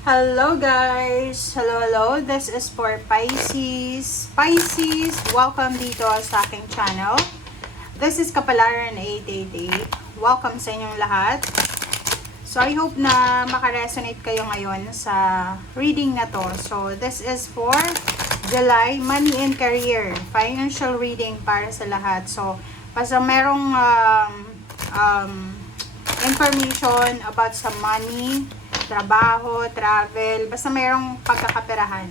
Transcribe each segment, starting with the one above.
Hello guys! Hello! This is for Pisces. Pisces, welcome dito sa aking channel. This is Kapalaran 888. Welcome sa inyong lahat. So, I hope na makaresonate kayo ngayon sa reading na to. So, this is for July, Money and Career. Financial reading para sa lahat. So, basta merong information about sa money, trabaho, travel, basta mayroong pagkakaperahan.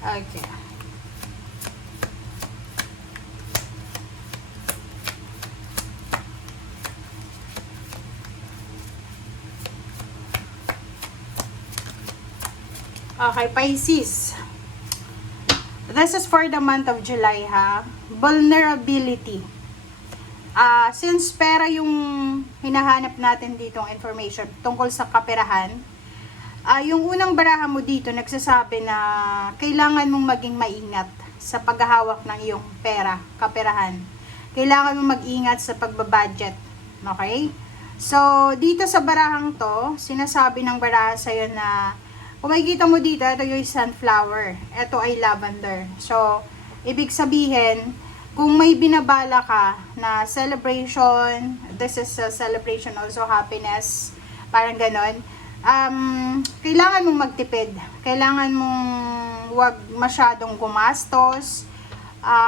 Okay. Okay, Pisces. This is for the month of July, ha? Vulnerability. Since pera yung hinahanap natin ditong information tungkol sa kaperahan, yung unang baraha mo dito nagsasabi na kailangan mong maging maingat sa paghahawak ng iyong pera, kaperahan. Kailangan mong mag-ingat sa pagbabudget. Okay? So, dito sa barahang to, sinasabi ng baraha sa'yo na kung makikita mo dito, ito yung sunflower. Ito ay lavender. So, ibig sabihin, kung may binabala ka na celebration, this is a celebration also happiness, parang ganon, kailangan mong magtipid. Kailangan mong wag masyadong gumastos.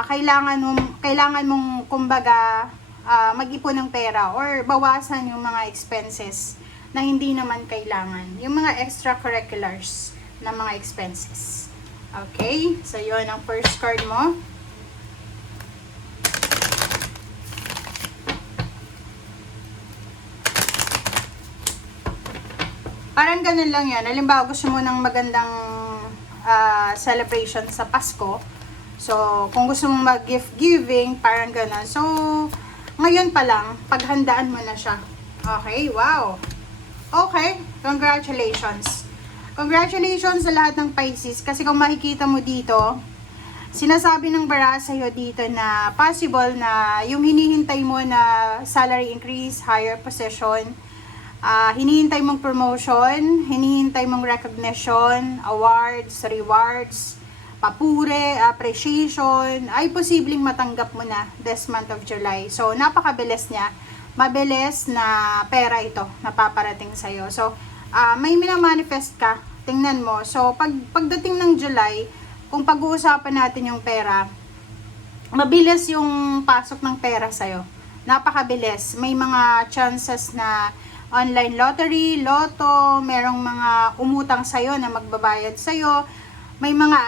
Kailangan mong kumbaga, mag-ipon ng pera or bawasan yung mga expenses na hindi naman kailangan. Yung mga extracurriculars na mga expenses. Okay? So, yun ang first card mo. Parang ganun lang yan. Halimbawa, gusto mo ng magandang celebration sa Pasko. So, kung gusto mong mag-gift giving, parang ganun. So, ngayon pa lang, paghandaan mo na siya. Okay? Wow! Okay, congratulations. Congratulations sa lahat ng Pisces kasi kung makikita mo dito, sinasabi ng baraha sa'yo dito na possible na yung hinihintay mo na salary increase, higher position, hinihintay mong promotion, hinihintay mong recognition, awards, rewards, papure, appreciation, ay posibleng matanggap mo na this month of July. So, napakabilis niya. Mabilis na pera ito na paparating sa'yo. So, may minamanifest ka, tingnan mo. So, pagdating ng July, kung pag-uusapan natin yung pera, mabilis yung pasok ng pera sa'yo. Napakabilis. May mga chances na online lottery, loto, merong mga umutang sa'yo na magbabayad sa'yo. May mga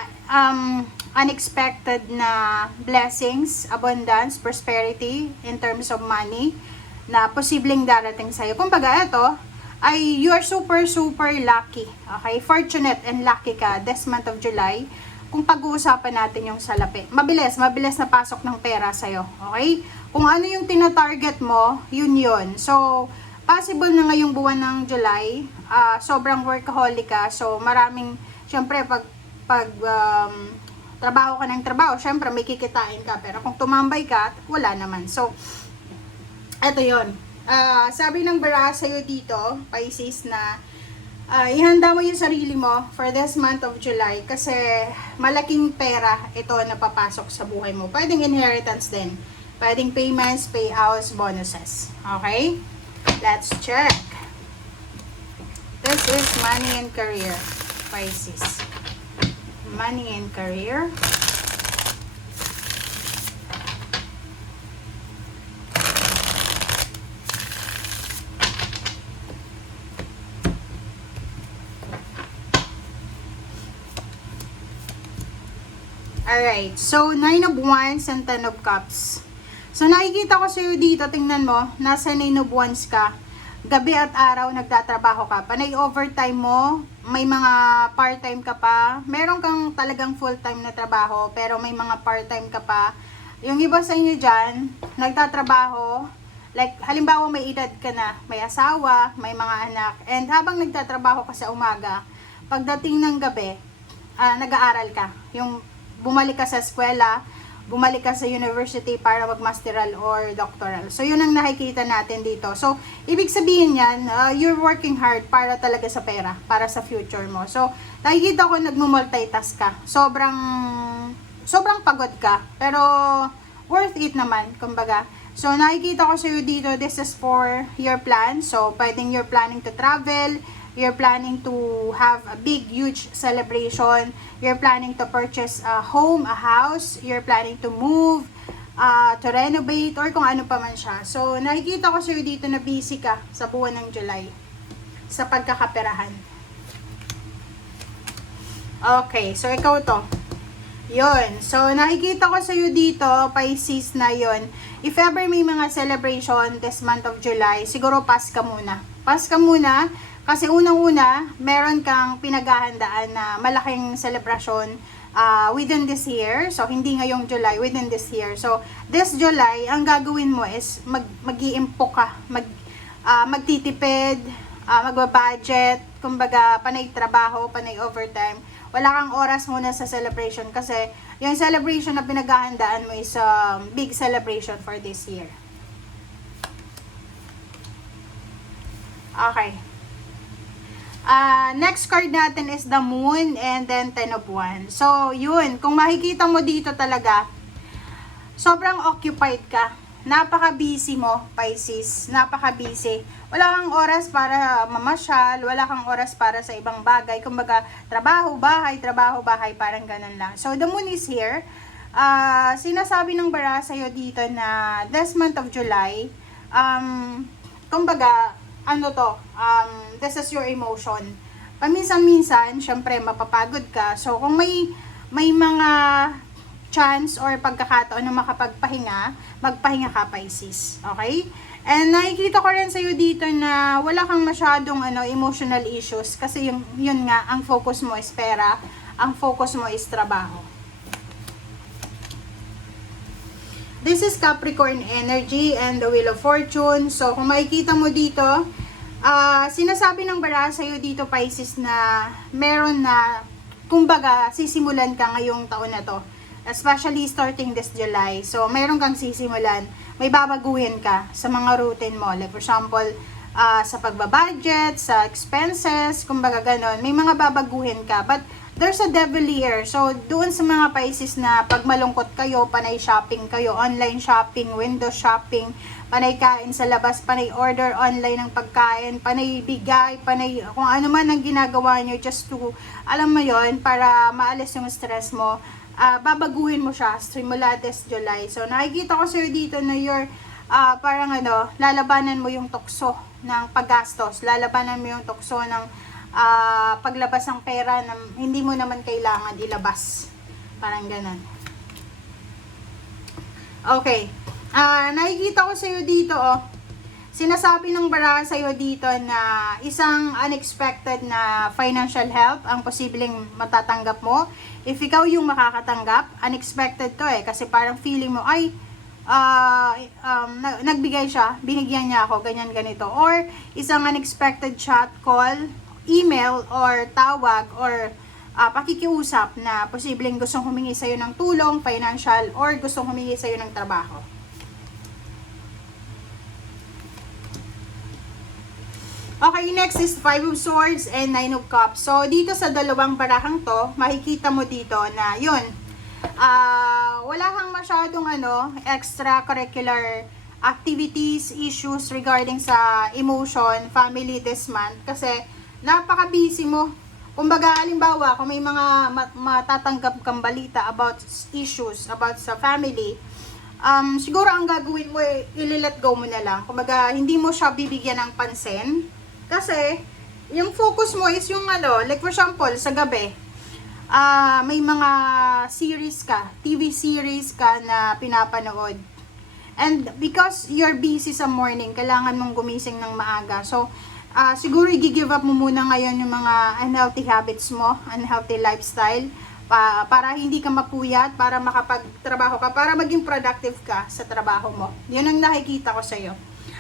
unexpected na blessings, abundance, prosperity in terms of money na posibleng darating sa'yo. Kumbaga, ito ay you are super lucky. Okay? Fortunate and lucky ka this month of July kung pag-uusapan natin yung salapi. Mabilis na pasok ng pera sa'yo. Okay? Kung ano yung tina-target mo, yun. So, possible na ngayong buwan ng July, sobrang workaholic ka. So, maraming, syempre, pag trabaho ka ng trabaho, syempre may kikitain ka. Pero kung tumambay ka, wala naman. So, eto yun. Sabi ng baraha sa'yo dito, Pisces, na ihanda mo yung sarili mo for this month of July kasi malaking pera ito na papasok sa buhay mo. Pwedeng inheritance din. Pwedeng payments, payouts, bonuses. Okay? Let's check. This is money and career, Pisces. Money and career. Alright, so 9 of Wands and 10 of Cups. So nakikita ko sa'yo dito, tingnan mo, nasa 9 of Wands ka. Gabi at araw nagtatrabaho ka. Panay overtime mo, may mga part-time ka pa. Meron kang talagang full-time na trabaho, pero may mga part-time ka pa. Yung iba sa inyo dyan, nagtatrabaho, like, halimbawa may edad ka na, may asawa, may mga anak, and habang nagtatrabaho ka sa umaga, pagdating ng gabi, nag-aaral ka. Yung bumalik ka sa eskwela, bumalik ka sa university para mag-masteral or doctoral. So, yun ang nakikita natin dito. So, ibig sabihin yan, you're working hard para talaga sa pera, para sa future mo. So, nakikita ko nagmo-multitask ka. Sobrang pagod ka, pero worth it naman, kumbaga. So, nakikita ko sa'yo dito, this is for your plan. So, pwedeng you're planning to travel, you're planning to have a big, huge celebration, you're planning to purchase a home, a house, you're planning to move, to renovate, or kung ano pa man siya. So, nakikita ko sa'yo dito na busy ka sa buwan ng July sa pagkakaperahan. Okay, so ikaw to. Yun. So, nakikita ko sa'yo dito, Pisces na yun. If ever may mga celebration this month of July, siguro pass ka muna. Pass ka muna, kasi unang-una, meron kang pinaghahandaan na malaking celebration within this year. So, hindi ngayong July, within this year. So, this July, ang gagawin mo is mag-iimpo ka, magtitipid, magbabudget, kumbaga, panay trabaho, panay overtime. Wala kang oras muna sa celebration kasi yung celebration na pinaghahandaan mo is a big celebration for this year. Okay. Next card natin is the Moon and then Ten of Wands. So, yun. Kung makikita mo dito talaga, sobrang occupied ka. Napaka-busy mo, Pisces. Napaka-busy. Wala kang oras para mamasyal. Wala kang oras para sa ibang bagay. Kumbaga, trabaho, bahay, parang ganun lang. So, the Moon is here. Sinasabi ng bara sa'yo dito na this month of July, kumbaga, this is your emotion. Paminsan-minsan, syempre, mapapagod ka. So, kung may mga chance or pagkakataon na makapagpahinga, magpahinga ka, Pisces. Okay? And nakikita ko rin sa'yo dito na wala kang masyadong emotional issues kasi yun nga, ang focus mo is pera, ang focus mo is trabaho. This is Capricorn energy and the Wheel of Fortune. So, kung makikita mo dito, sinasabi ng bara sa'yo dito, Pisces, na meron na, kumbaga, sisimulan ka ngayong taon na to. Especially starting this July. So, meron kang sisimulan. May babaguhin ka sa mga routine mo. Like, for example, sa pagbabudget, sa expenses, kumbaga ganon. May mga babaguhin ka. But, there's a devil here. So, doon sa mga Pisces na pag malungkot kayo, panay shopping kayo, online shopping, window shopping, panay kain sa labas, panay order online ng pagkain, panay bigay, panay kung ano man ang ginagawa nyo just to, alam mo yon, para maalis yung stress mo, babaguhin mo siya simula this July. So, nakikita ko sa'yo dito na you're, parang lalabanan mo yung tukso ng paggastos, lalabanan mo yung tukso ng paglabas ng pera na hindi mo naman kailangan ilabas. Parang ganun. Okay. Nakikita ko sa'yo dito, sinasabi ng bara sa'yo dito na isang unexpected na financial help ang posibleng matatanggap mo. If ikaw yung makakatanggap, unexpected to kasi parang feeling mo, ay, nagbigay siya, binigyan niya ako, ganyan, ganito. Or, isang unexpected chat, call, email, or tawag, or pakikiusap na posibleng gustong humingi sa'yo ng tulong, financial, or gustong humingi sa'yo ng trabaho. Okay, next is Five of Swords and Nine of Cups. So, dito sa dalawang barahang to, makikita mo dito na yun, wala kang masyadong extracurricular activities, issues regarding sa emotion, family this month. Kasi, napaka-busy mo. Kumbaga, halimbawa, kung may mga matatanggap kang balita about issues, about sa family, siguro ang gagawin mo, i-let go mo na lang. Kumbaga, hindi mo siya bibigyan ng pansin. Kasi, yung focus mo is yung like for example, sa gabi, may mga series ka, TV series ka na pinapanood. And because you're busy sa morning, kailangan mong gumising ng maaga. So, siguro i-give up mo muna ngayon yung mga unhealthy habits mo, unhealthy lifestyle, para hindi ka mapuyat, para makapagtrabaho ka, para maging productive ka sa trabaho mo. Yun ang nakikita ko sa'yo.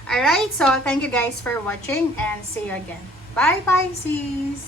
Alright, so thank you guys for watching and see you again. Bye, Pisces!